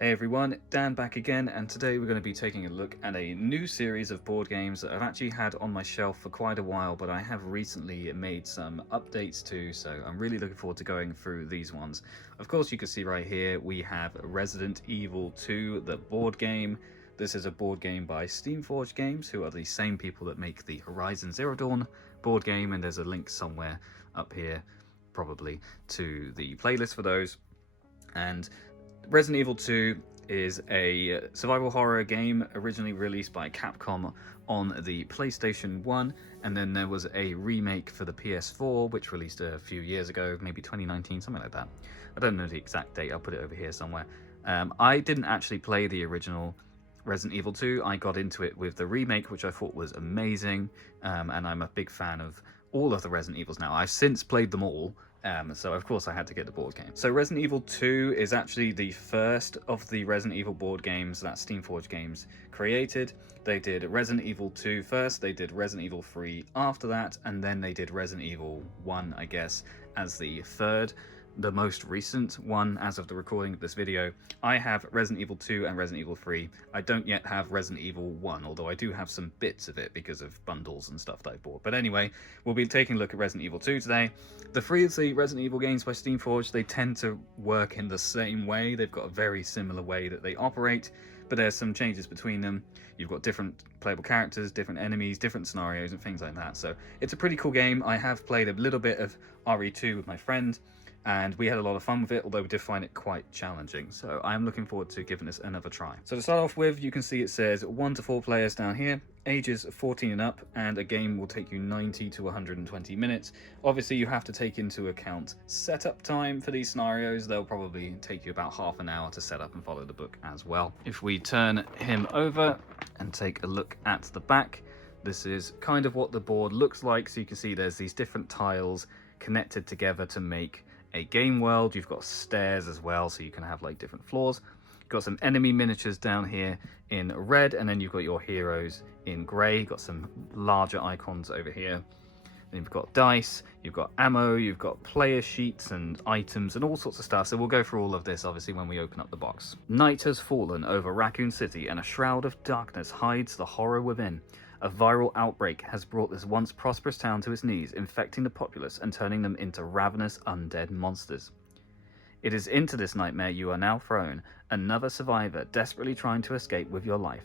Hey everyone, Dan back again, and today we're going to be taking a look at a new series of board games that I've actually had on my shelf for quite a while, but I have recently made some updates to, so I'm really looking forward to going through these ones. Of course, you can see right here we have Resident Evil 2, the board game. This is a board game by Steamforged Games, who are the same people that make the Horizon Zero Dawn board game, and there's a link somewhere up here, probably, to the playlist for those. And Resident Evil 2 is a survival horror game originally released by Capcom on the PlayStation 1, and then there was a remake for the PS4 which released a few years ago, maybe 2019, something like that. I don't know the exact date, I'll put it over here somewhere. I didn't actually play the original Resident Evil 2. I got into it with the remake, which I thought was amazing, and I'm a big fan of all of the Resident Evils now. I've since played them all, so of course I had to get the board game. So Resident Evil 2 is actually the first of the Resident Evil board games that Steamforged Games created. They did Resident Evil 2 first, they did Resident Evil 3 after that, and then they did Resident Evil 1, I guess, as the third. The most recent one as of the recording of this video. I have Resident Evil 2 and Resident Evil 3. I don't yet have Resident Evil 1, although I do have some bits of it because of bundles and stuff that I bought. But anyway, we'll be taking a look at Resident Evil 2 today. The three of the Resident Evil games by Steamforged, they tend to work in the same way. They've got a very similar way that they operate, but there's some changes between them. You've got different playable characters, different enemies, different scenarios and things like that. So it's a pretty cool game. I have played a little bit of RE2 with my friend, and we had a lot of fun with it, although we did find it quite challenging. So I'm looking forward to giving this another try. So to start off with, you can see it says 1 to 4 players down here, ages 14 and up, and a game will take you 90 to 120 minutes. Obviously, you have to take into account setup time for these scenarios. They'll probably take you about half an hour to set up and follow the book as well. If we turn him over and take a look at the back, this is kind of what the board looks like. So you can see there's these different tiles connected together to make a game world. You've got stairs as well, so you can have like different floors. You've got some enemy miniatures down here in red, and then you've got your heroes in grey. You've got some larger icons over here. Then you've got dice, you've got ammo, you've got player sheets and items and all sorts of stuff. So we'll go through all of this obviously when we open up the box. Night has fallen over Raccoon City, and a shroud of darkness hides the horror within. A viral outbreak has brought this once prosperous town to its knees, infecting the populace and turning them into ravenous undead monsters. It is into this nightmare you are now thrown, another survivor desperately trying to escape with your life.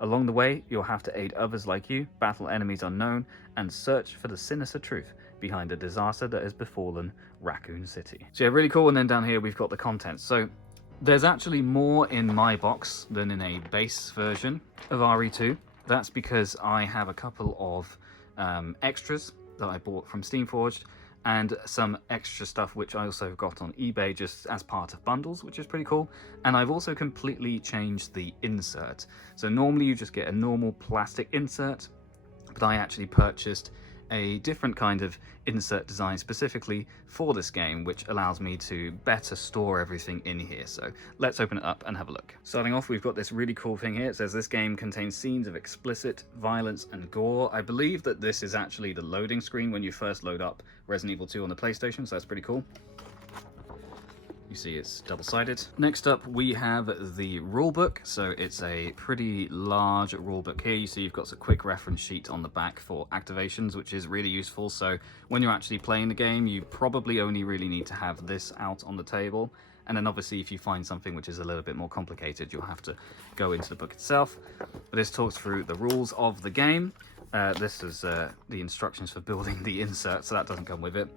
Along the way, you'll have to aid others like you, battle enemies unknown, and search for the sinister truth behind the disaster that has befallen Raccoon City. So yeah, really cool. And then down here we've got the contents. So there's actually more in my box than in a base version of RE2. That's because I have a couple of extras that I bought from Steamforged, and some extra stuff which I also got on eBay just as part of bundles, which is pretty cool. And I've also completely changed the insert. So normally you just get a normal plastic insert, but I actually purchased a different kind of insert design specifically for this game, which allows me to better store everything in here. So let's open it up and have a look. Starting off, we've got this really cool thing here. It says this game contains scenes of explicit violence and gore. I believe that this is actually the loading screen when you first load up Resident Evil 2 on the PlayStation, so that's pretty cool. You see it's double-sided. Next up we have the rulebook. So it's a pretty large rulebook here. You see you've got a quick reference sheet on the back for activations, which is really useful. So when you're actually playing the game, you probably only really need to have this out on the table. And then obviously if you find something which is a little bit more complicated, you'll have to go into the book itself. But this talks through the rules of the game. This is the instructions for building the insert, so that doesn't come with it.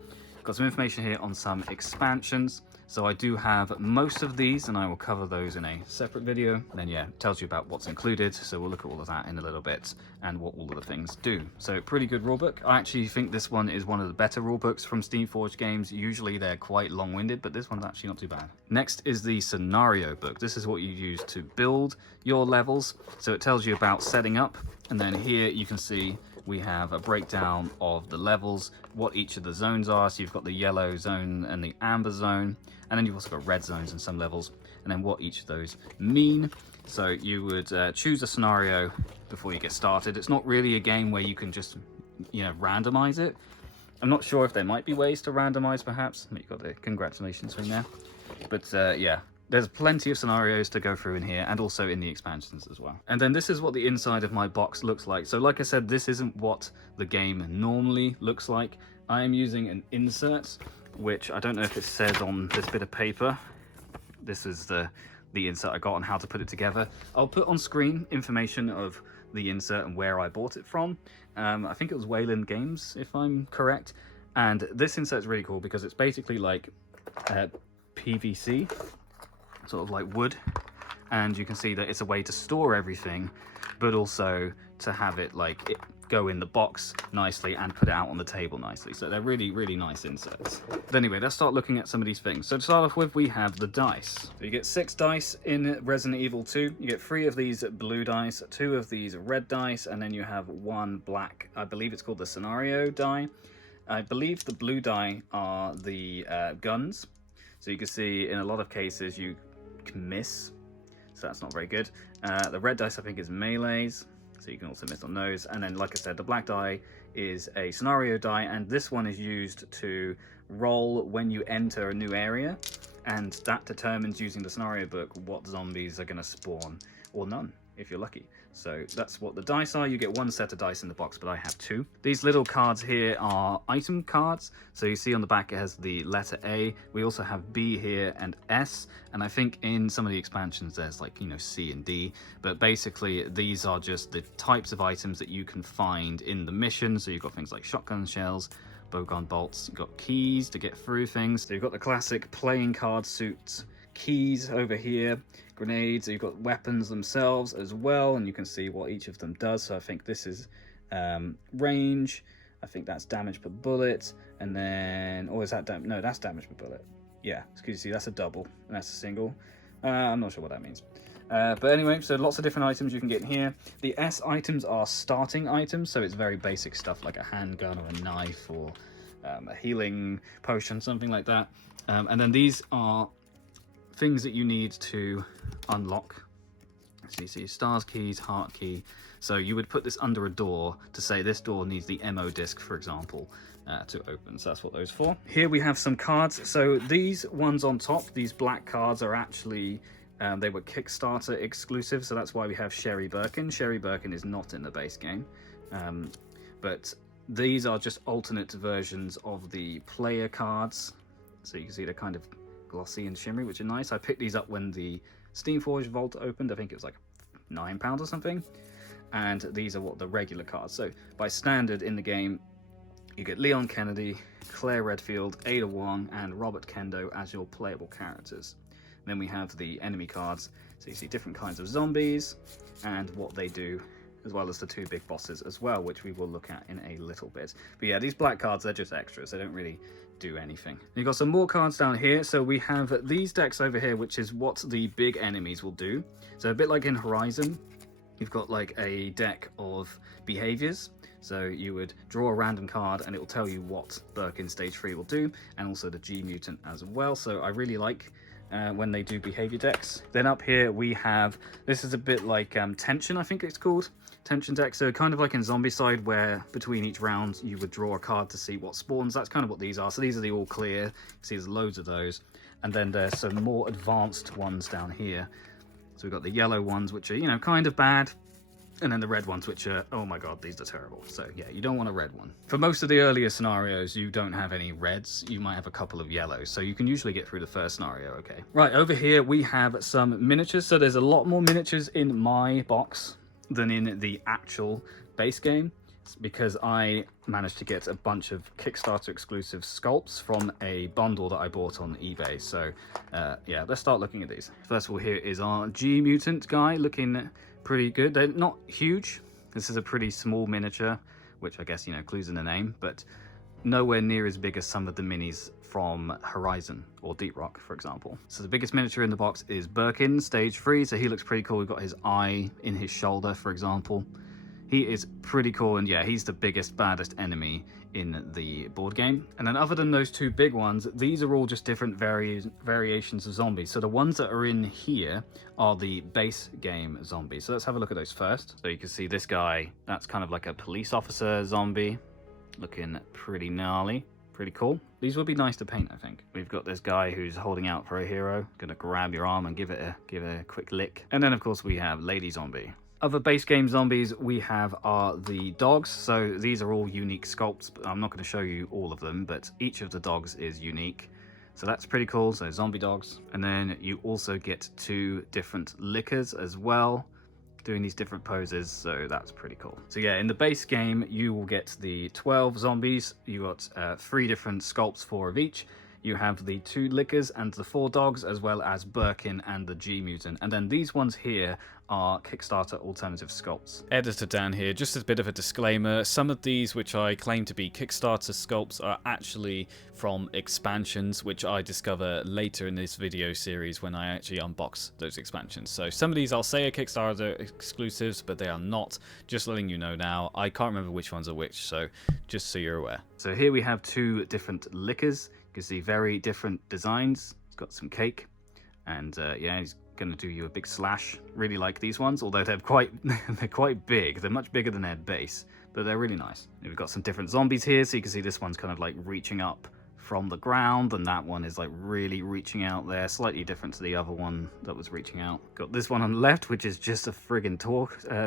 Got some information here on some expansions. So I do have most of these, and I will cover those in a separate video. And then yeah, it tells you about what's included. So we'll look at all of that in a little bit and what all of the things do. So pretty good rulebook. I actually think this one is one of the better rulebooks from Steamforged Games. Usually they're quite long-winded, but this one's actually not too bad. Next is the scenario book. This is what you use to build your levels. So it tells you about setting up, and then here you can see we have a breakdown of the levels, what each of the zones are. So you've got the yellow zone and the amber zone, and then you've also got red zones in some levels, and then what each of those mean. So you would choose a scenario before you get started. It's not really a game where you can just, randomize it. I'm not sure if there might be ways to randomize, perhaps. You've got the congratulations thing there. But yeah, There's plenty of scenarios to go through in here, and also in the expansions as well. And then this is what the inside of my box looks like. So like I said, this isn't what the game normally looks like. I am using an insert, which I don't know if it says on this bit of paper. This is the insert I got on how to put it together. I'll put on screen information of the insert and where I bought it from. I think it was Wayland Games, if I'm correct. And this insert is really cool because it's basically like PVC, sort of like wood. And you can see that it's a way to store everything, but also to have it like go in the box nicely and put it out on the table nicely. So they're really, really nice inserts. But anyway, let's start looking at some of these things. So to start off with, we have the dice. So you get 6 dice in Resident Evil 2. You get 3 of these blue dice, 2 of these red dice, and then you have 1 black, I believe it's called the scenario die. I believe the blue die are the guns. So you can see in a lot of cases you can miss. So that's not very good. The red dice I think is melees. So you can also miss on those. And then, like I said, the black die is a scenario die, and this one is used to roll when you enter a new area, and that determines, using the scenario book, what zombies are going to spawn, or none, if you're lucky. So that's what the dice are. You get 1 set of dice in the box, but I have 2. These little cards here are item cards. So you see on the back it has the letter A. We also have B here and S. And I think in some of the expansions there's like, you know, C and D. But basically these are just the types of items that you can find in the mission. So you've got things like shotgun shells, bowgun bolts, you've got keys to get through things. So you've got the classic playing card suits, keys over here, grenades. You've got weapons themselves as well, and you can see what each of them does. So I think this is range, I think that's damage per bullet, and then, or is that no, that's damage per bullet. Yeah, excuse me, that's a double and that's a single. I'm not sure what that means. But anyway, so lots of different items you can get in here. The S items are starting items, so it's very basic stuff like a handgun or a knife or a healing potion, something like that. And then these are things that you need to unlock. So you see stars keys, heart key. So you would put this under a door to say this door needs the MO disc, for example, to open. So that's what those are for. Here we have some cards. So these ones on top, these black cards, are actually they were Kickstarter exclusive, so that's why we have Sherry Birkin. Sherry Birkin is not in the base game, but these are just alternate versions of the player cards. So you can see they're kind of glossy and shimmery, which are nice. I picked these up when the Steamforged Vault opened. I think it was like £9 or something. And these are what the regular cards. So by standard in the game, you get Leon Kennedy, Claire Redfield, Ada Wong, and Robert Kendo as your playable characters. And then we have the enemy cards. So you see different kinds of zombies and what they do, as well as the 2 big bosses as well, which we will look at in a little bit. But yeah, these black cards, they're just extras. They don't really do anything. You've got some more cards down here. So we have these decks over here, which is what the big enemies will do. So a bit like in Horizon, you've got like a deck of behaviors. So you would draw a random card and it will tell you what Birkin Stage 3 will do, and also the G Mutant as well. So I really like when they do behavior decks. Then up here we have, this is a bit like Tension, I think it's called. Tension deck, so kind of like in Zombicide, where between each round you would draw a card to see what spawns. That's kind of what these are. So these are the all clear. You see there's loads of those. And then there's some more advanced ones down here. So we've got the yellow ones, which are, you know, kind of bad. And then the red ones, which are, oh my god, these are terrible. So yeah, you don't want a red one. For most of the earlier scenarios, you don't have any reds. You might have a couple of yellows. So you can usually get through the first scenario, okay. Right, over here we have some miniatures. So there's a lot more miniatures in my box than in the actual base game, because I managed to get a bunch of Kickstarter exclusive sculpts from a bundle that I bought on eBay. So yeah, let's start looking at these. First of all, here is our G Mutant guy, looking pretty good. They're not huge. This is a pretty small miniature, which I guess, you know, clues in the name, but nowhere near as big as some of the minis from Horizon or Deep Rock, for example. So the biggest miniature in the box is Birkin Stage 3, so he looks pretty cool. We've got his eye in his shoulder, for example. He is pretty cool, and yeah, he's the biggest, baddest enemy in the board game. And then other than those 2 big ones, these are all just different variations of zombies. So the ones that are in here are the base game zombies. So let's have a look at those first. So you can see this guy, that's kind of like a police officer zombie, looking pretty gnarly. Pretty cool. These would be nice to paint, I think. We've got this guy who's holding out for a hero. Gonna grab your arm and give it a quick lick. And then, of course, we have Lady Zombie. Other base game zombies we have are the dogs. So these are all unique sculpts. I'm not going to show you all of them, but each of the dogs is unique. So that's pretty cool. So zombie dogs. And then you also get 2 different lickers as well, doing these different poses, so that's pretty cool. So yeah, in the base game you will get the 12 zombies. You got 3 different sculpts, 4 of each. You have the 2 lickers and the 4 dogs, as well as Birkin and the G mutant. And then these ones here are Kickstarter alternative sculpts. Editor Dan here, just a bit of a disclaimer. Some of these which I claim to be Kickstarter sculpts are actually from expansions, which I discover later in this video series when I actually unbox those expansions. So some of these I'll say are Kickstarter exclusives, but they are not. Just letting you know now. I can't remember which ones are which, so just so you're aware. So here we have 2 different lickers. You can see very different designs. It's got some cake, and yeah, he's going to do you a big slash. Really like these ones, although they're quite big. They're much bigger than their base, but they're really nice. And we've got some different zombies here, so you can see this one's kind of like reaching up from the ground, and that one is like really reaching out there, slightly different to the other one that was reaching out. Got this one on the left, which is just a friggin'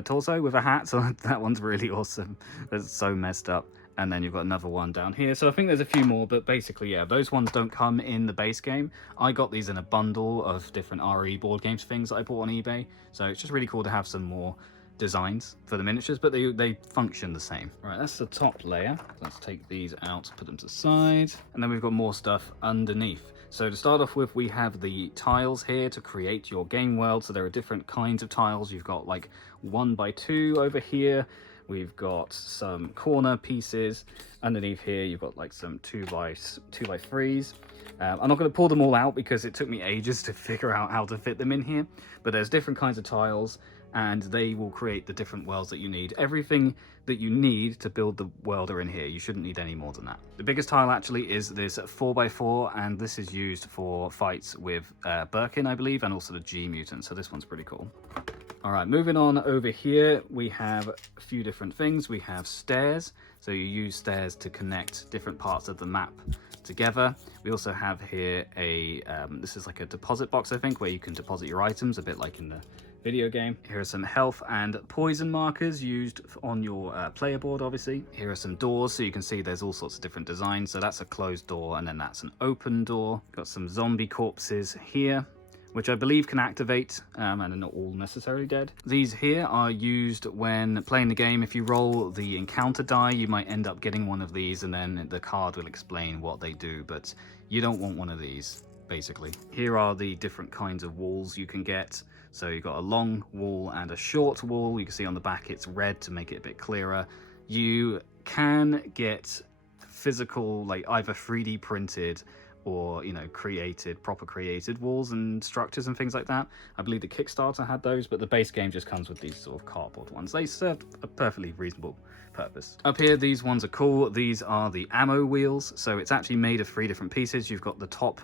torso with a hat, so that one's really awesome. That's so messed up. And then you've got another one down here. So I think there's a few more, but basically, yeah, those ones don't come in the base game. I got these in a bundle of different RE board games things that I bought on eBay. So it's just really cool to have some more designs for the miniatures, but they function the same. Right, that's the top layer. Let's take these out, put them to the side. And then we've got more stuff underneath. So to start off with, we have the tiles here to create your game world. So there are different kinds of tiles. You've got like 1x2 over here. We've got some corner pieces underneath here. You've got like some 2x3s. I'm not going to pull them all out because it took me ages to figure out how to fit them in here. But there's different kinds of tiles, and they will create the different worlds that you need. Everything that you need to build the world are in here. You shouldn't need any more than that. The biggest tile actually is this 4x4, and this is used for fights with Birkin, I believe, and also the G mutant. So this one's pretty cool. All right, moving on over here, we have a few different things. We have stairs, so you use stairs to connect different parts of the map together. We also have here a, this is like a deposit box, I think, where you can deposit your items, a bit like in the video game. Here are some health and poison markers used on your player board, obviously. Here are some doors, so you can see there's all sorts of different designs. So that's a closed door, and then that's an open door. Got some zombie corpses here, which I believe can activate, and are not all necessarily dead. These here are used when playing the game. If you roll the encounter die, you might end up getting one of these, and then the card will explain what they do, but you don't want one of these, basically. Here are the different kinds of walls you can get. So you've got a long wall and a short wall. You can see on the back it's red to make it a bit clearer. You can get physical, like either 3D printed or, you know, proper created walls and structures and things like that. I believe the Kickstarter had those, but the base game just comes with these sort of cardboard ones. They serve a perfectly reasonable purpose. Up here, these ones are cool. These are the ammo wheels. So it's actually made of 3 different pieces. You've got the top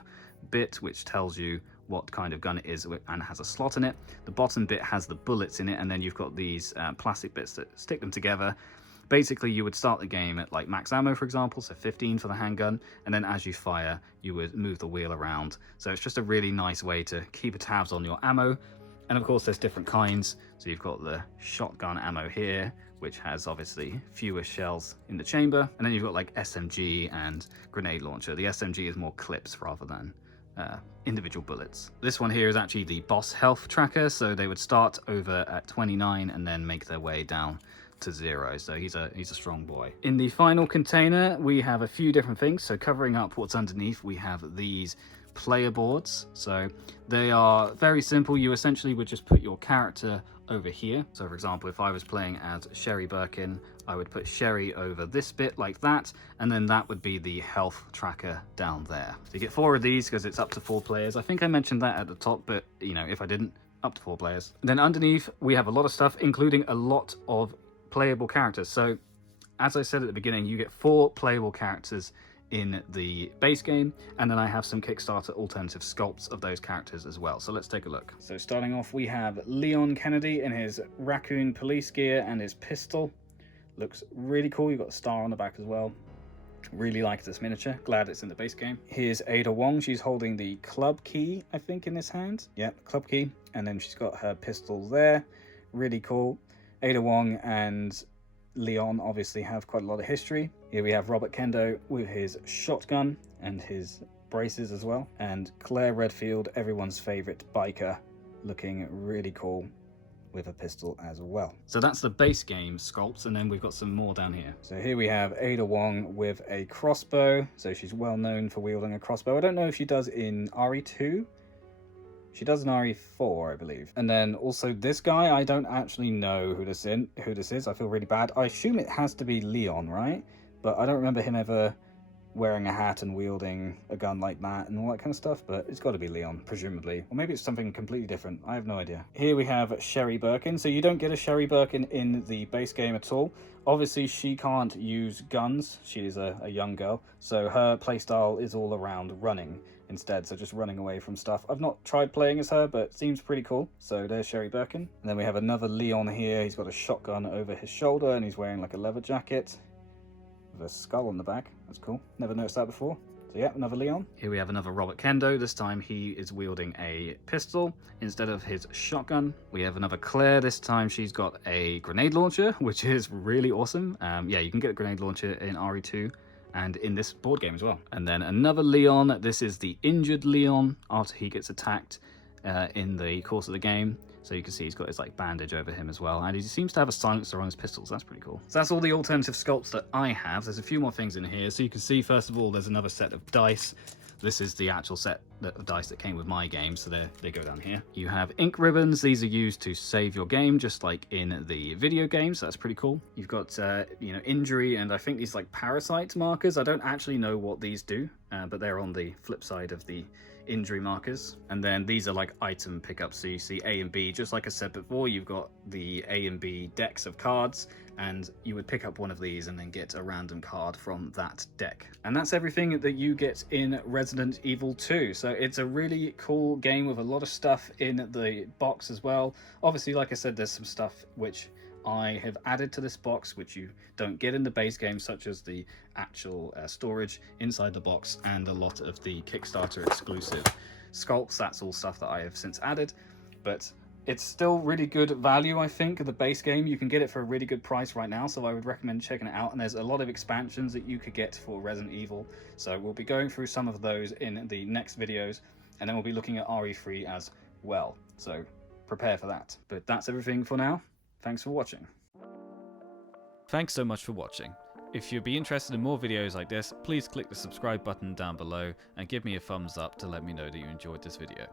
bit, which tells you what kind of gun it is and has a slot in it. The bottom bit has the bullets in it, and then you've got these plastic bits that stick them together. Basically, you would start the game at like max ammo, for example, so 15 for the handgun, and then as you fire, you would move the wheel around. So it's just a really nice way to keep tabs on your ammo. And of course, there's different kinds. So you've got the shotgun ammo here, which has obviously fewer shells in the chamber. And then you've got like SMG and grenade launcher. The SMG is more clips rather than individual bullets. This one here is actually the boss health tracker. So they would start over at 29 and then make their way down to 0. So he's a strong boy. In the final container, we have a few different things. So covering up what's underneath, we have these player boards. So they are very simple. You essentially would just put your character over here. So for example, if I was playing as Sherry Birkin, I would put Sherry over this bit like that, and then that would be the health tracker down there. So you get 4 of these because it's up to 4 players. I think I mentioned that at the top, but you know, if I didn't, up to 4 players. And then underneath, we have a lot of stuff, including a lot of playable characters. So as I said at the beginning, you get 4 playable characters in the base game, and then I have some Kickstarter alternative sculpts of those characters as well. So let's take a look. So starting off, we have Leon Kennedy in his raccoon police gear and his pistol. Looks really cool. You've got a star on the back as well. Really like this miniature. Glad it's in the base game. Here's Ada Wong. She's holding the club key, I think, in this hand. Yeah, club key. And then she's got her pistol there. Really cool. Ada Wong and Leon obviously have quite a lot of history. Here we have Robert Kendo with his shotgun and his braces as well. And Claire Redfield, everyone's favorite biker, looking really cool with a pistol as well. So that's the base game sculpts, and then we've got some more down here. So here we have Ada Wong with a crossbow. So she's well known for wielding a crossbow. I don't know if she does in RE2. She does in RE4, I believe. And then also this guy, I don't actually know who this is. I feel really bad. I assume it has to be Leon, right? But I don't remember him ever wearing a hat and wielding a gun like that and all that kind of stuff, but it's got to be Leon, presumably. Or maybe it's something completely different. I have no idea. Here we have Sherry Birkin. So you don't get a Sherry Birkin in the base game at all. Obviously, she can't use guns. She is a young girl, so her playstyle is all around running instead, so just running away from stuff. I've not tried playing as her, but it seems pretty cool. So there's Sherry Birkin. And then we have another Leon here. He's got a shotgun over his shoulder, and he's wearing like a leather jacket with a skull on the back. That's cool. Never noticed that before. So yeah, another Leon. Here we have another Robert Kendo. This time he is wielding a pistol instead of his shotgun. We have another Claire. This time she's got a grenade launcher, which is really awesome. Yeah, you can get a grenade launcher in RE2 and in this board game as well. And then another Leon. This is the injured Leon after he gets attacked in the course of the game. So you can see he's got his like bandage over him as well, and he seems to have a silencer on his pistols. That's pretty cool. So that's all the alternative sculpts that I have. There's a few more things in here. So you can see, first of all, there's another set of dice. This is the actual set of dice that came with my game, so they go down here. You have ink ribbons. These are used to save your game, just like in the video game, so that's pretty cool. You've got, you know, injury, and I think these like parasite markers. I don't actually know what these do, but they're on the flip side of the injury markers. And then these are like item pickups, so you see A and B. Just like I said before, you've got the A and B decks of cards, and you would pick up one of these and then get a random card from that deck. And that's everything that you get in Resident Evil 2. So it's a really cool game with a lot of stuff in the box as well. Obviously, like I said, there's some stuff which I have added to this box which you don't get in the base game, such as the actual storage inside the box and a lot of the Kickstarter exclusive sculpts. That's all stuff that I have since added, but it's still really good value. I think the base game, you can get it for a really good price right now, so I would recommend checking it out. And there's a lot of expansions that you could get for Resident Evil, so we'll be going through some of those in the next videos, and then we'll be looking at RE3 as well, so prepare for that. But that's everything for now. Thanks for watching. Thanks so much for watching. If you'd be interested in more videos like this, please click the subscribe button down below and give me a thumbs up to let me know that you enjoyed this video.